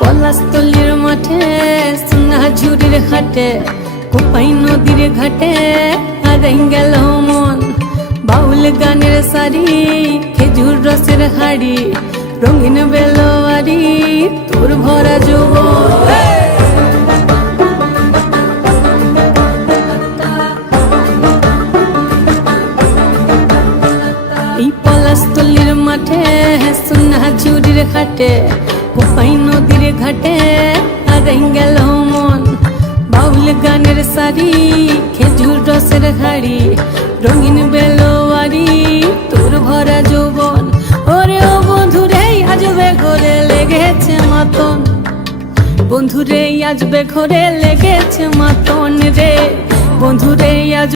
পলাশতলির মাঠে সোনাঝুরির ঘাটে কোপাই নদীর ঘাটে হারাই গেল মন। বাউল গানের শাড়ি খেজুর রসের হাড়ি রঙিন বেলোয়ারি তোর ভরা যৌবন। এই পলাশতলির মাঠে সোনাঝুরির ঘাটে কোপাই নদীর ঘাটে হারাই গেল মন। বাউল গানের শাড়ি খেজুর রসের হাড়ি রঙিন বেলোয়ারি তোর ভরা যৌবন। ওরে ও বন্ধুরে আজবে ঘরে লেগেছে মাতন, বন্ধুরে আজবে ঘরে লেগেছে মাতন রে, বন্ধুরে আজ